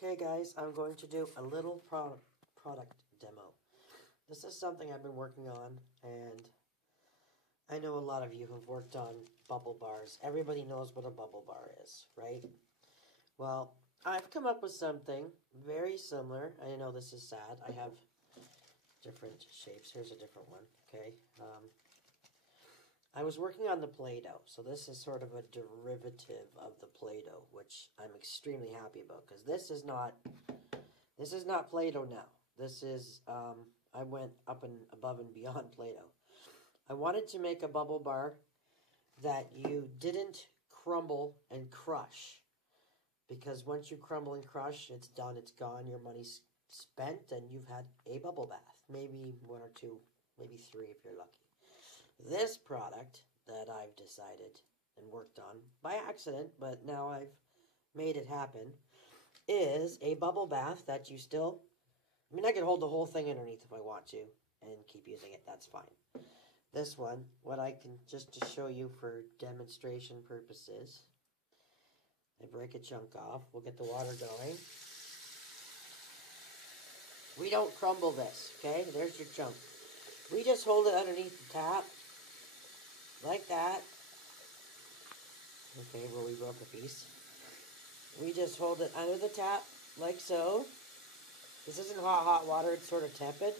Okay guys, I'm going to do a little product demo. This is something I've been working on, and I know a lot of you have worked on bubble bars. Everybody knows what a bubble bar is, right? Well, I've come up with something very similar. I know this is sad. I have different shapes. Here's a different one, okay? I was working on the Play-Doh, so this is sort of a derivative of the Play-Doh, which I'm extremely happy about, because this is not Play-Doh now. This is, I went up and above and beyond Play-Doh. I wanted to make a bubble bar that you didn't crumble and crush, because once you crumble and crush, it's done, it's gone, your money's spent, and you've had a bubble bath. Maybe one or two, maybe three if you're lucky. This product that I've decided and worked on by accident, but now I've made it happen, is a bubble bath that you still, I can hold the whole thing underneath if I want to and keep using it, that's fine. This one, what I can, just to show you for demonstration purposes, I break a chunk off, we'll get the water going. We don't crumble this, okay? There's your chunk. We just hold it underneath the tap, like that. Okay, where we broke a piece. We just hold it under the tap, like so. This isn't hot water, it's sort of tepid.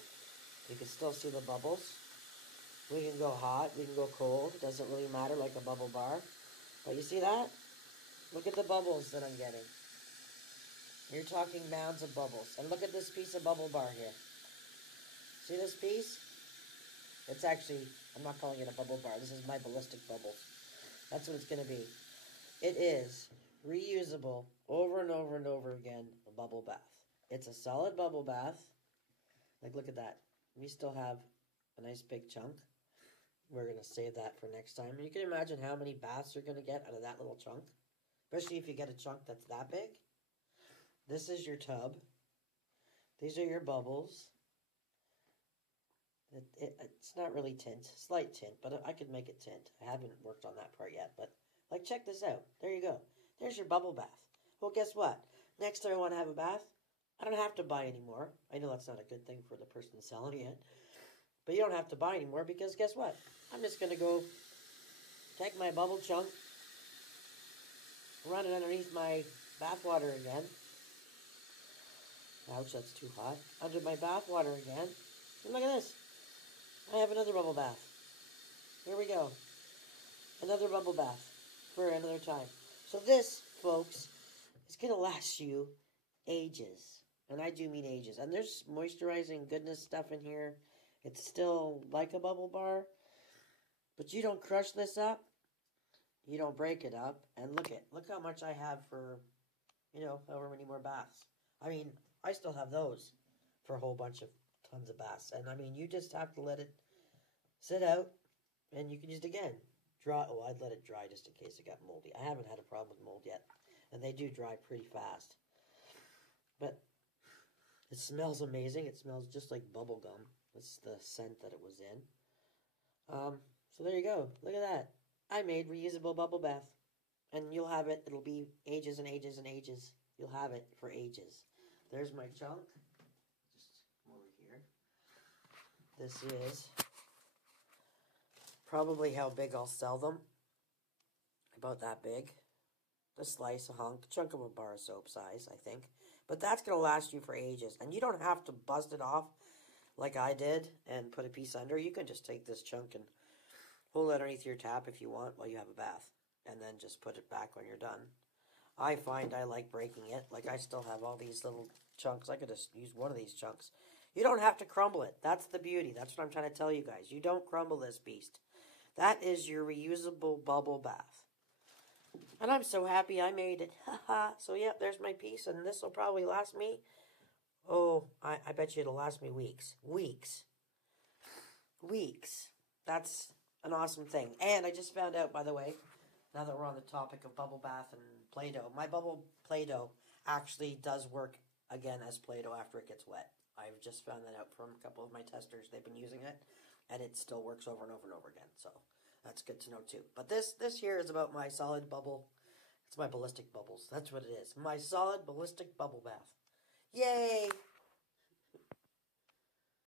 You can still see the bubbles. We can go hot, we can go cold. It doesn't really matter, like a bubble bar. But you see that? Look at the bubbles that I'm getting. You're talking mounds of bubbles. And look at this piece of bubble bar here. See this piece? It's actually, I'm not calling it a bubble bar. This is my Ballistic bubbles. That's what it's going to be. It is reusable over and over and over again, a bubble bath. It's a solid bubble bath. Like, look at that. We still have a nice big chunk. We're going to save that for next time. And you can imagine how many baths you're going to get out of that little chunk. Especially if you get a chunk that's that big. This is your tub. These are your bubbles. It's not really tint. Slight tint, but I could make it tint. I haven't worked on that part yet, but like, check this out. There you go. There's your bubble bath. Well, guess what? Next time I want to have a bath, I don't have to buy anymore. I know that's not a good thing for the person selling it, but you don't have to buy anymore, because guess what? I'm just going to go take my bubble chunk, run it underneath my bath water again. Ouch, that's too hot. Under my bath water again. And look at this. I have another bubble bath. Here we go. Another bubble bath for another time. So this, folks, is going to last you ages. And I do mean ages. And there's moisturizing goodness stuff in here. It's still like a bubble bar. But you don't crush this up. You don't break it up. And look how much I have for, however many more baths. I still have those for a whole bunch of tons of baths. And you just have to let it sit out, and you can use it again. Dry. Oh, I'd let it dry just in case it got moldy. I haven't had a problem with mold yet, and they do dry pretty fast. But it smells amazing. It smells just like bubble gum. That's the scent that it was in. So there you go. Look at that. I made reusable bubble bath, and you'll have it. It'll be ages and ages and ages. You'll have it for ages. There's my chunk. Just come over here. This is probably how big I'll sell them. About that big. A slice, a hunk, chunk of a bar of soap size, I think. But that's going to last you for ages. And you don't have to bust it off like I did and put a piece under. You can just take this chunk and hold it underneath your tap if you want while you have a bath. And then just put it back when you're done. I find I like breaking it. Like, I still have all these little chunks. I could just use one of these chunks. You don't have to crumble it. That's the beauty. That's what I'm trying to tell you guys. You don't crumble this beast. That is your reusable bubble bath. And I'm so happy I made it. Haha. So, yep, there's my piece. And this will probably last me, I bet you it'll last me weeks. Weeks. That's an awesome thing. And I just found out, by the way, now that we're on the topic of bubble bath and Play-Doh, my bubble Play-Doh actually does work again as Play-Doh after it gets wet. I've just found that out from a couple of my testers. They've been using it, and it still works over and over and over again. So that's good to know too. But this here is about my solid bubble It's my ballistic bubbles. That's what it is. My solid ballistic bubble bath. Yay!